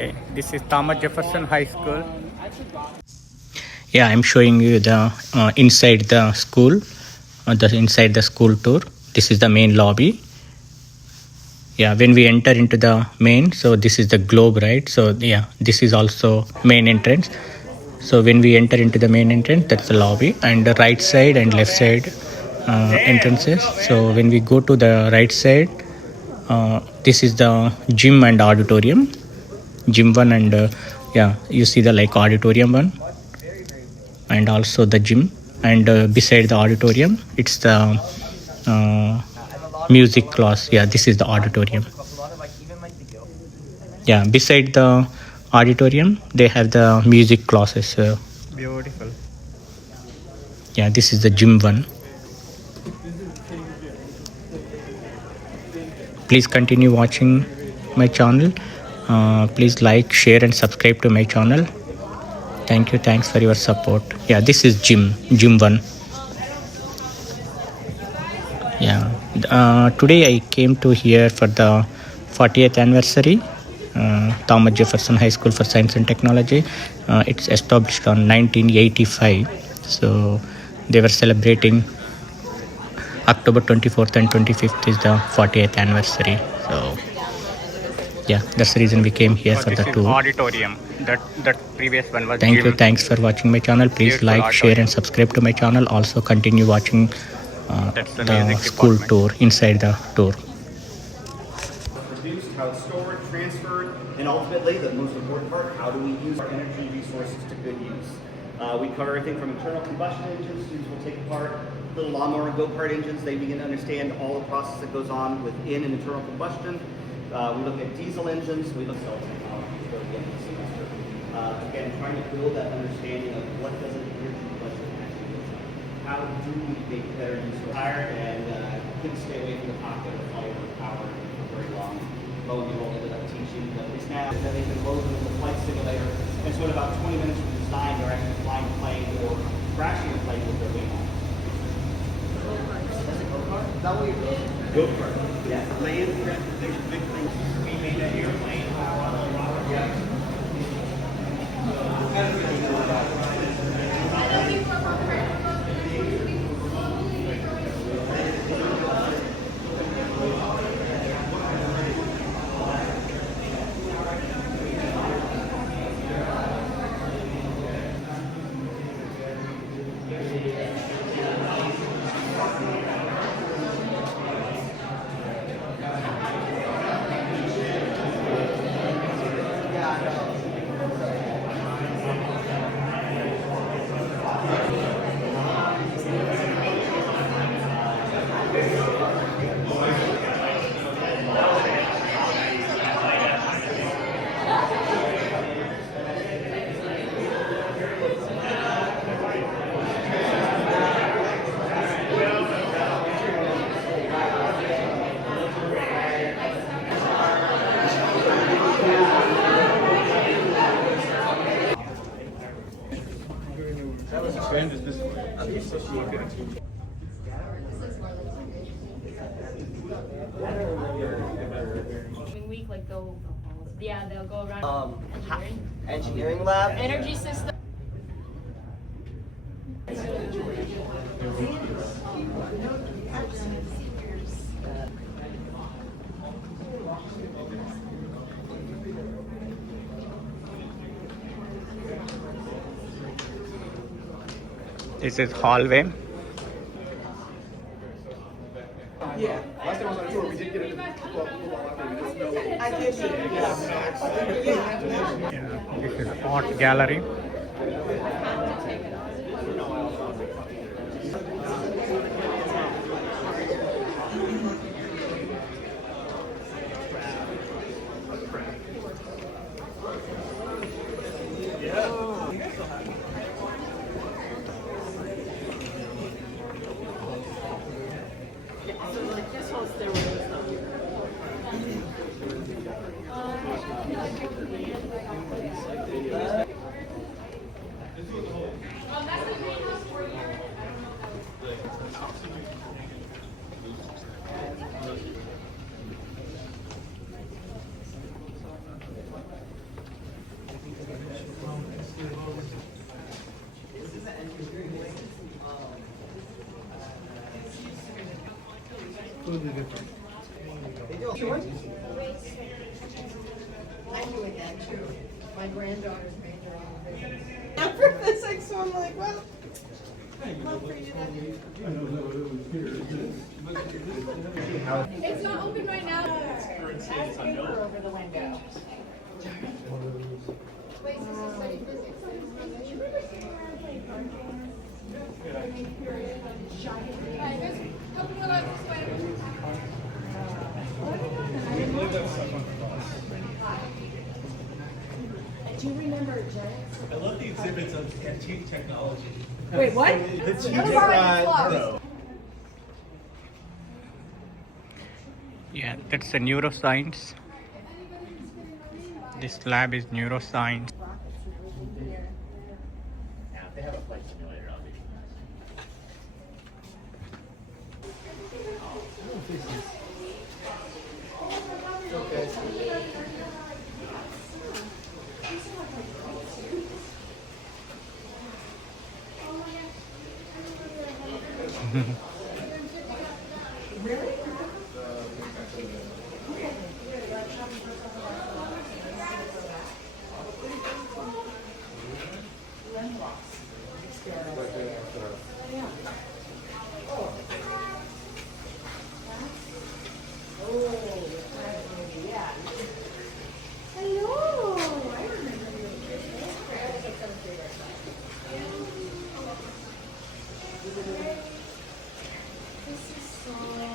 Okay, this is Thomas Jefferson High School. Yeah, I'm showing you the inside the school, inside the school tour. This is the main lobby. Yeah, when we enter into the main, so this is the globe, right? So yeah, this is also main entrance. So when we enter into the main entrance, that's the lobby, and the right side and left side entrances. So when we go to the right side, this is the gym and auditorium. Gym one and yeah, you see the like auditorium one, and also the gym. And beside the auditorium, it's the music class. Yeah, this is the auditorium. Yeah, beside the auditorium, they have the music classes. Beautiful. Yeah, this is the gym one. Please continue watching my channel. Please like, share, and subscribe to my channel. Thank you. Thanks for your support. Yeah, this is gym one. Yeah. Today I came to here for the 40th anniversary. Thomas Jefferson High School for Science and Technology. It's established on 1985. So they were celebrating October 24th and 25th is the 40th anniversary. So yeah, that's the reason we came here for the tour. Auditorium. That previous one was Thank gym. you. Thanks for watching my channel. Please Beautiful like, auditorium. share, and subscribe to my channel. Also continue watching That's the the music school department. tour, inside the tour. Produced, how it's stored, transferred, and ultimately, the most important part, how do we use our energy resources to good use? We cover everything from internal combustion engines. Students will take apart little lawnmower and go-kart engines. They begin to understand all the process that goes on within an internal combustion. We look at diesel engines. We look at cell technologies toward the end of the semester. Again, trying to build that understanding of what does an energy budget actually look like. How do we make better use of fire and couldn't stay away from the pocket of flight or power for very long. Lo and behold, ended up teaching that it's now that they've been loaded with the flight simulator. And so in about 20 minutes from design, they're actually flying a plane or crashing a plane with their wing on. Is that what you're doing? Go-kart. Yeah. Land transportation, big things. We made an airplane. Yeah. Week, like they'll go around engineering lab. energy system. This is hallway. Yeah. Last time I was on tour, we did get a I did. This is art gallery. completely different. I'm doing that too. My granddaughter's major on physics. After physics, so I'm like, well, not for you then. It's not open right now. That's paper over the window. Wait, so study physics. Alright, guys, open your legs this way. Do you remember Jen? I love the exhibits of antique technology. Wait, what? Yeah, that's a neuroscience. This lab is neuroscience. Yeah, if they have a flight simulator, I'll be.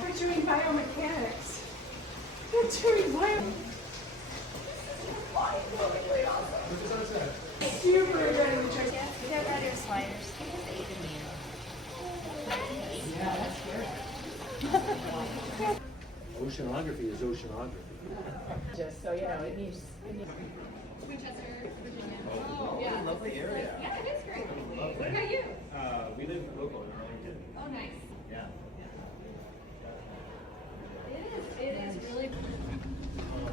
We're doing biomechanics. We're doing super ready to check. They're better sliders. Oceanography is oceanography. Just so you know, it needs. Winchester, Virginia. Oh, yeah. Lovely area. Yeah, it is great. What about you? We live local in Arlington. Oh, nice. Yeah. It is really.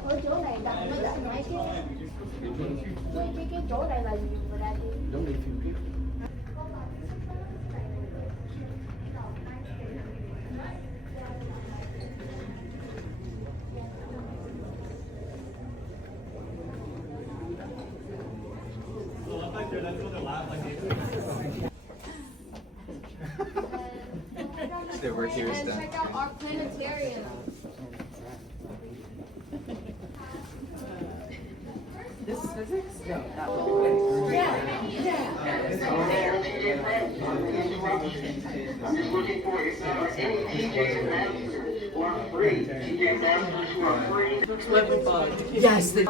Ở chỗ này đặt mấy cái chỗ này là gì mà ra đi? Their work here is And done. check out our planetarium. This is physics? No, that I'm just looking for if there are any TJ Masters who are free. TJ Masters who are free. Yes, they.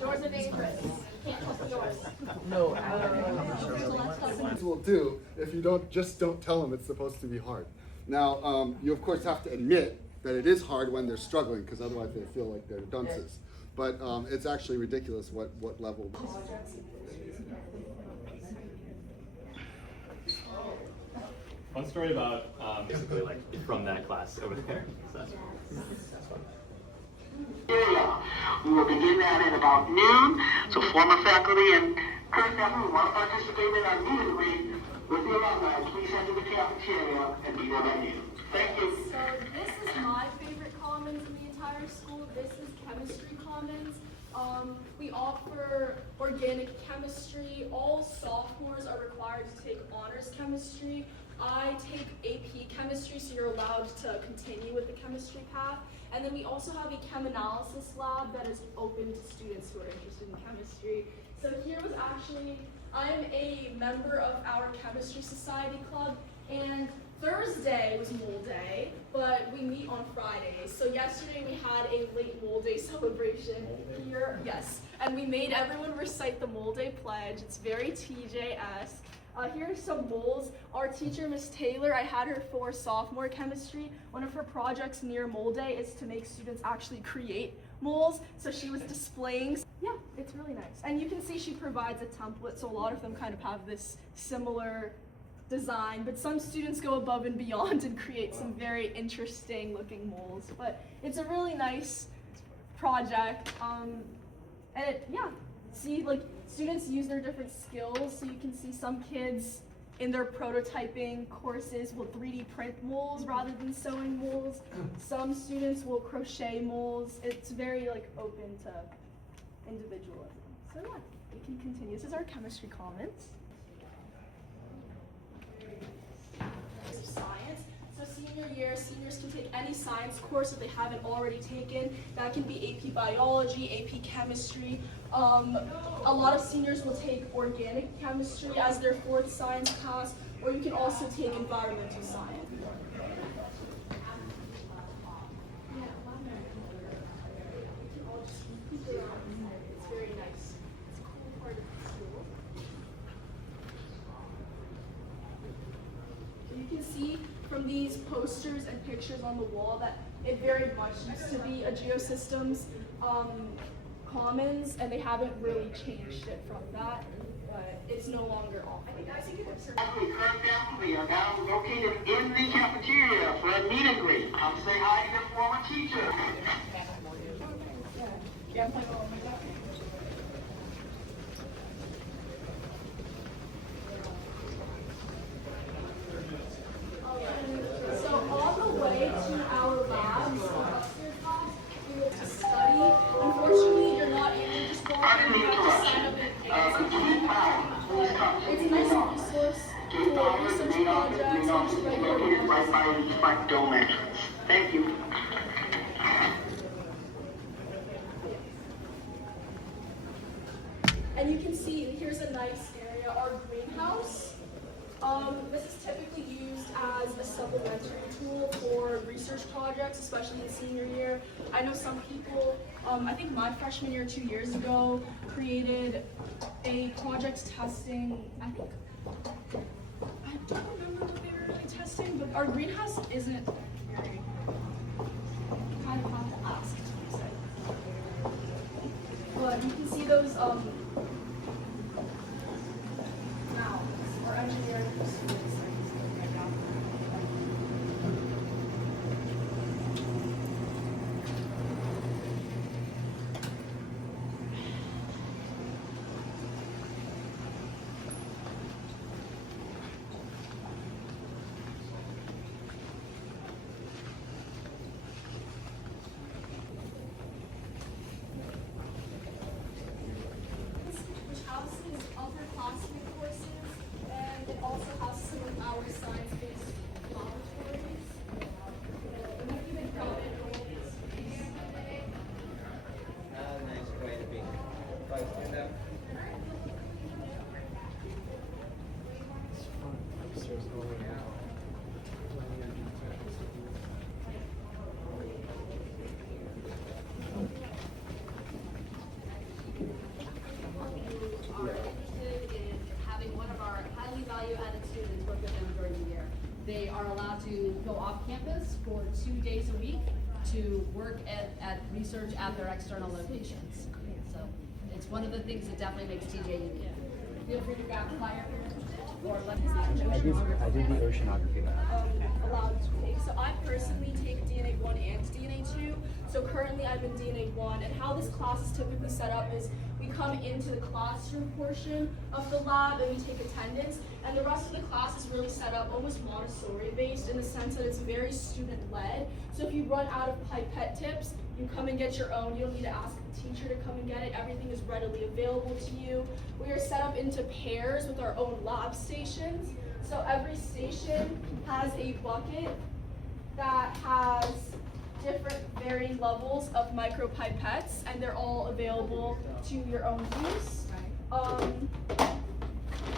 Doors of April. Can't close the doors. No. Will do if you don't tell them it's supposed to be hard. Now, you of course have to admit that it is hard when they're struggling, because otherwise they feel like they're dunces. But it's actually ridiculous what level. One story about basically like from that class over there. So that's fun. We will begin that at about noon. So former faculty and current faculty who want to participate in our meet and greet with the alumni, please head to the cafeteria and be there by noon. Thank you. So this is my favorite commons in the entire school. This is chemistry commons. We offer organic chemistry. All sophomores are required to take honors chemistry. I take AP chemistry, so you're allowed to continue with the chemistry path. And then we also have a chem analysis lab that is open to students who are interested in chemistry. So here was actually, I'm a member of our chemistry society club, and Thursday was Mole Day, but we meet on Fridays. So yesterday we had a late Mole Day celebration here, yes. And we made everyone recite the Mole Day pledge. It's very TJ-esque. Here are some moles. Our teacher, Miss Taylor, I had her for sophomore chemistry. One of her projects near Mole Day is to make students actually create moles. So she was displaying. Yeah, it's really nice. And you can see she provides a template, so a lot of them kind of have this similar design, but some students go above and beyond and create some very interesting looking moles. But it's a really nice project. And it, yeah, see, like, students use their different skills, so you can see some kids in their prototyping courses will 3D print moles rather than sewing moles. Some students will crochet moles. It's very like open to individualism. So yeah, we can continue. This is our chemistry comments. Science. So senior year, seniors can take any science course that they haven't already taken. That can be AP biology, AP chemistry. A lot of seniors will take organic chemistry as their 4th science class, or you can also take environmental science. It's very nice. It's a cool part of the school. You can see from these posters and pictures on the wall that it very much used to be a Geosystems Commons, and they haven't really changed it from that, but it's no longer on. I think it's Current faculty are now located in the cafeteria for a meet and greet. Come say hi to your former teacher. Yeah, I'm like, oh my God. So on the way to our labs, we will to study. Unfortunately, you're not able to just walk in. You have to sign up in advance. It's a nice resource for research projects and just regular Located right by the front dome entrance. Thank you. And you can see, here's a nice area, our greenhouse. This is typically used as a supplementary tool for research projects, especially in senior year. I know some people, I think my freshman year 2 years ago, created a project testing, I don't remember what they were really testing, but our greenhouse isn't very, you kind of have to ask to use it. But you can see those, now, our engineering students. Which houses upperclassmen courses, and it also has some of our science-based laboratories. And we even got it They are allowed to go off campus for 2 days a week to work at research at their external locations. So it's one of the things that definitely makes TJ unique. Feel free to grab a flyer or let me know. I did the oceanography lab. allowed to take. So I personally take DNA 1 and DNA 2. So currently I'm in DNA 1, and how this class is typically set up is we come into the classroom portion of the lab and we take attendance, and the rest of the class is really set up almost Montessori based in the sense that it's very student led. So if you run out of pipette tips, you come and get your own. You don't need to ask the teacher to come and get it. Everything is readily available to you. We are set up into pairs with our own lab stations. So every station has a bucket that has different varying levels of micropipettes, and they're all available to your own use.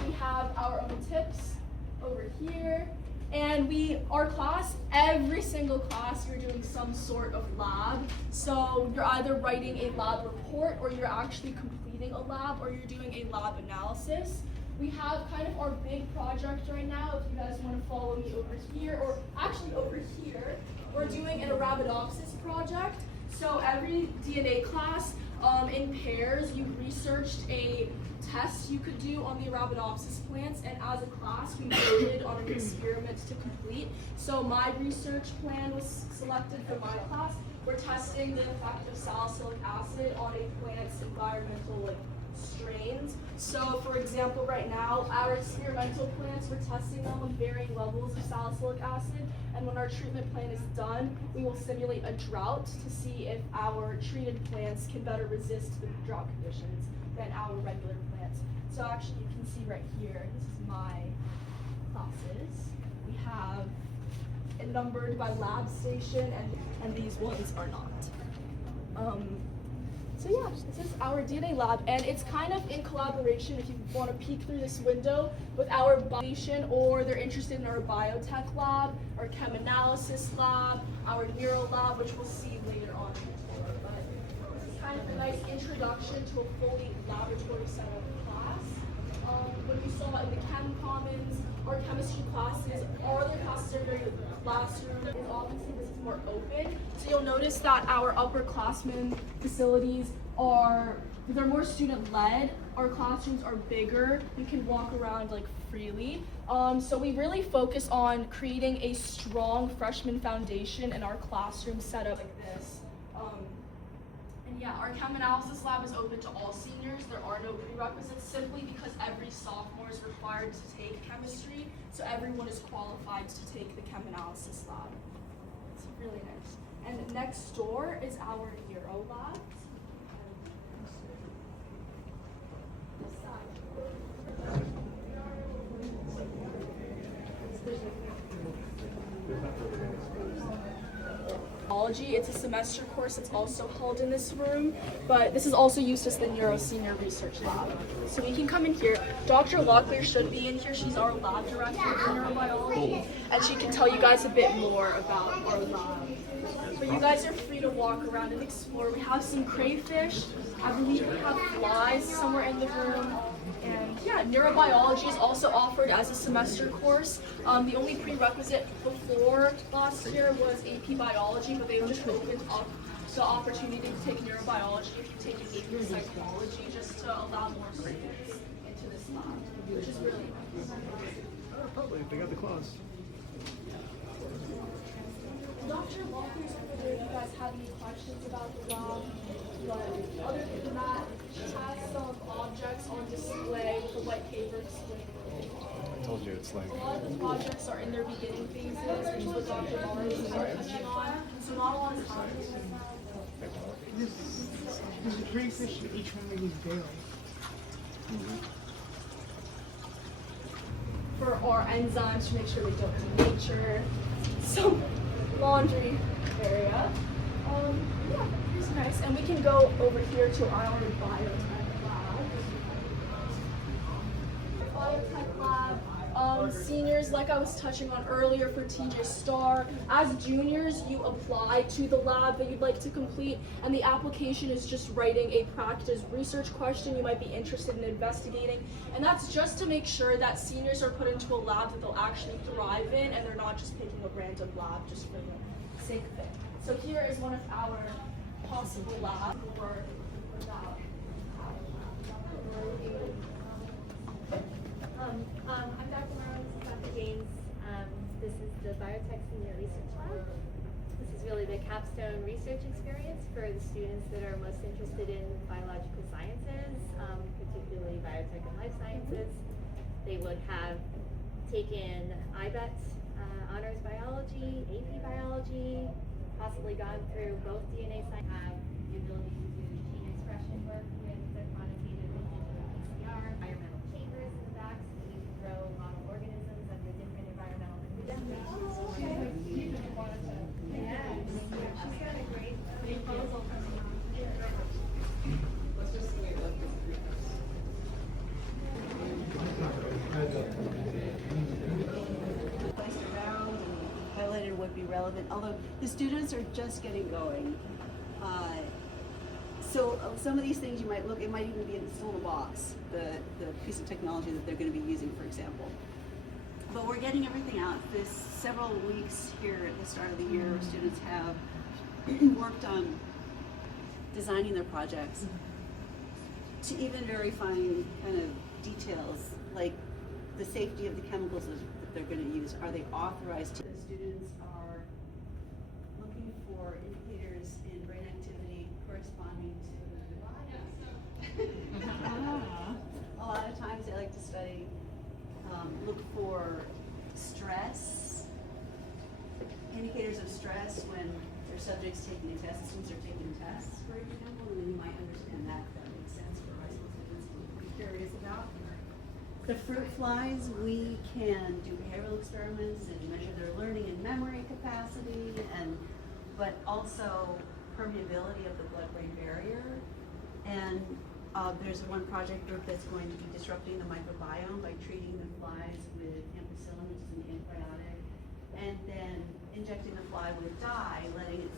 We have our own tips over here, and our class, every single class, you're doing some sort of lab. So you're either writing a lab report, or you're actually completing a lab, or you're doing a lab analysis. We have kind of our big project right now, if you guys want to follow me over here, or actually over here. We're doing an Arabidopsis project. So every DNA class, in pairs, you researched a test you could do on the Arabidopsis plants, and as a class, we voted on an experiment to complete. So my research plan was selected for my class. We're testing the effect of salicylic acid on a plant's environmental strains. So for example, right now, our experimental plants, we're testing them with varying levels of salicylic acid, and when our treatment plan is done, we will simulate a drought to see if our treated plants can better resist the drought conditions than our regular plants. So actually you can see right here, this is my classes. We have it numbered by lab station, and these ones are not. So yeah, this is our DNA lab, and it's kind of in collaboration, if you want to peek through this window, with our station, or they're interested in our biotech lab, our chem analysis lab, our neuro lab, which we'll see later on in the tour. But this is kind of a nice introduction to a fully laboratory setup class. When you saw in the Chem Commons, our chemistry classes, our other classes are very classroom, and obviously this is more open. So you'll notice that our upperclassmen facilities they're more student-led. Our classrooms are bigger. You can walk around like freely. So we really focus on creating a strong freshman foundation in our classroom setup like this. And yeah, our chem analysis lab is open to all seniors. There are no prerequisites simply because every sophomore is required to take chemistry, so everyone is qualified to take the chem analysis lab. It's really nice. And next door is our neuro lab. It's a semester course. It's also held in this room, but this is also used as the Neuro Senior Research Lab. So we can come in here. Dr. Locklear should be in here. She's our lab director for neurobiology, and she can tell you guys a bit more about our lab. But you guys are free to walk around and explore. We have some crayfish. I believe we have flies somewhere in the room. And yeah, neurobiology is also offered as a semester course. The only prerequisite before last year was AP biology, but they've just opened up the opportunity to take neurobiology if you take an AP psychology, just to allow more students into this lab, which is really nice. Probably, they got the claws. Dr. Walker's over there if you guys have any questions about the lab. But other than that, she has some objects on display with a white paper display. I told you it's like... A lot of the projects are in their beginning phases, which is what Dr. Mars is touching on. So not a lot of time. There's a crayfish in each one of these bales. For our enzymes to make sure they don't denature. Some laundry area. Yeah, it's nice. And we can go over here to our biotech lab. Biotech lab. Seniors, like I was touching on earlier for TJHSST, as juniors, you apply to the lab that you'd like to complete, and the application is just writing a practice research question you might be interested in investigating, and that's just to make sure that seniors are put into a lab that they'll actually thrive in, and they're not just picking a random lab just for the sake of it. So here is one of our possible labs for that. I'm Dr. Morrow, Dr. James. This is the Biotech Senior Research Lab. This is really the capstone research experience for the students that are most interested in biological sciences, particularly biotech and life sciences. They would have taken IBET, honors biology, AP biology, possibly gone through both DNA science, have the ability to do gene expression work with the quantitative and PCR, environmental chambers in the back, so that we can grow model organisms under different environmental conditions. Yeah, she's got a great proposal. Highlighted would be relevant, although the students are just getting going. So some of these things you might look, it might even be still in the box, the piece of technology that they're going to be using, for example. But we're getting everything out. There's several weeks here at the start of the year where students have worked on designing their projects to even very fine kind of details, like the safety of the chemicals that they're going to use. Are they authorized to? The students are looking for indicators in brain activity corresponding to look for stress, indicators of stress when their subjects taking a test, students are taking tests, for example, and then you might understand that, if that makes sense for high school students to be curious about. The fruit flies, we can do behavioral experiments and measure their learning and memory capacity, but also permeability of the blood-brain barrier. And there's one project group that's going to be disrupting the microbiome by treating the flies with ampicillin, which is an antibiotic, and then injecting the fly with dye, letting it